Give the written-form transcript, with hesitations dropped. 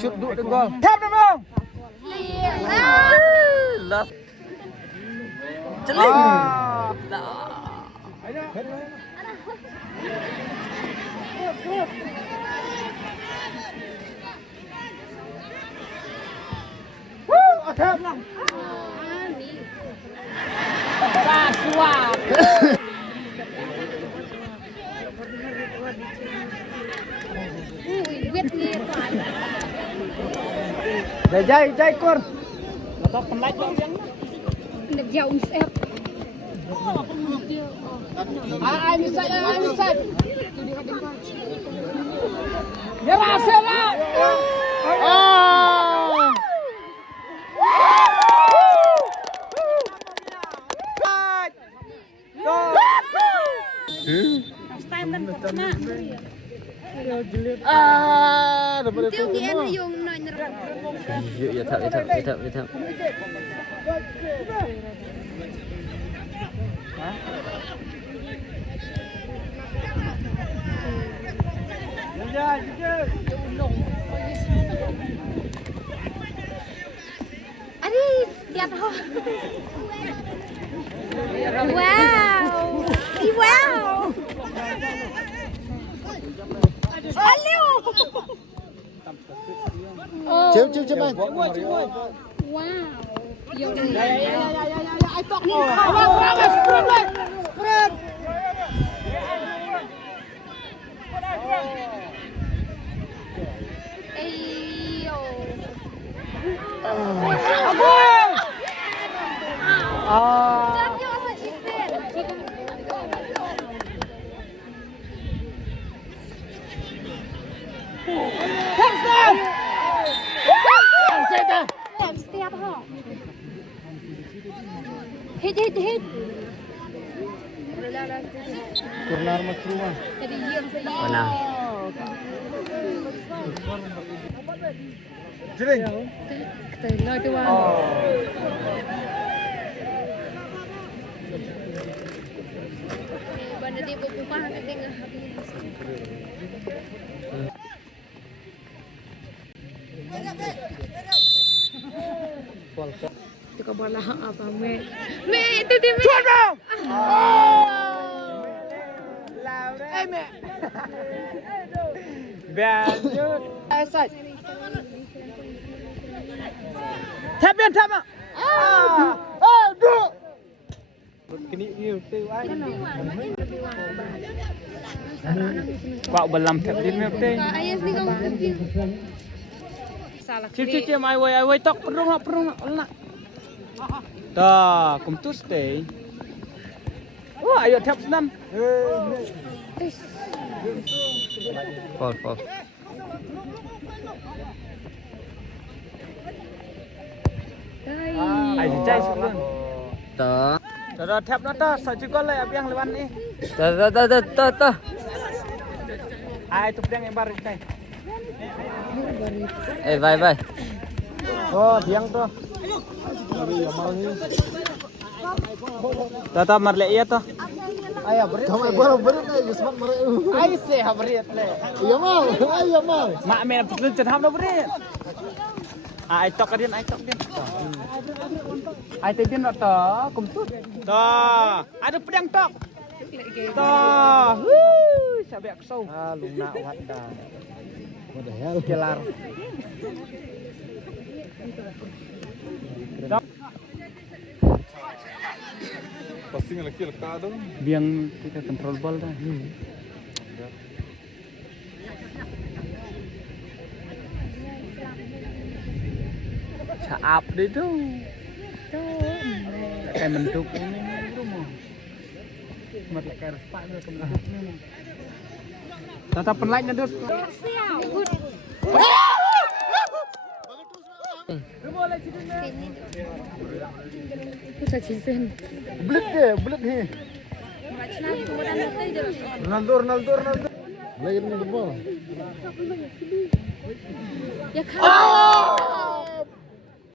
Chút đũa đừng gol. Thép đúng không? Love. Chân Thép. Và xua. Jai kur. Atau penlait yang Nak jauh siap. ini saya. Merah sela. Tiêu nghĩa là dùng nói nè. Dạ thợ. Aduh, lihat ho. Wow. Wow. Aduh. Chiếu anh. Wow. Yo. Ai tok. Keren. Ayo. Jangan masa cisten. Setiap ho. Hit. Kurnar rumah. Tadi diam saja. Mana? Jering. Kita nói tu bang. Banda dia berupah ke tengah habis. Itu bola apa me itu dia me. Mẹ. Bèn như sạch. Thép ạ. Được. Cái này yêu tiêu anh. Quạo bần làm thép đến mẹ tê. Ayah ni kau salah. Cip ai quay tóc perung nak. Dah, kumtus teh. Wah, ayo thép senam. Fall. Ai thì chay xuống luôn. Tớ. Đó thép nó to, sao chứ có lại ở biang lewan đi. Tớ. Ai tuh biang yang baru chay. Vai. Oh, diang tuh. Tata marle iya tuh. Ayah berit. Kamu berit nih, Yusman berit. Ai sih berit le. Iya mal. Mak men betul cerham lo berit. Ai tok din. Ai tin lo to, kumtut. To, ada pedang tok. To. Sabek sâu. Luna wanda. What the hell? Kelar. Pasti lagi lekat dong. Biang kita kontrol bal dah. Saap deh tuh. Kayak menduk ini rumah. Mati kayak respak tuh kemenduk ini. Tata penlaitnya terus. Kita cisten. Belit nih. Ronaldo. Lagi dengan jempol. Ya kan.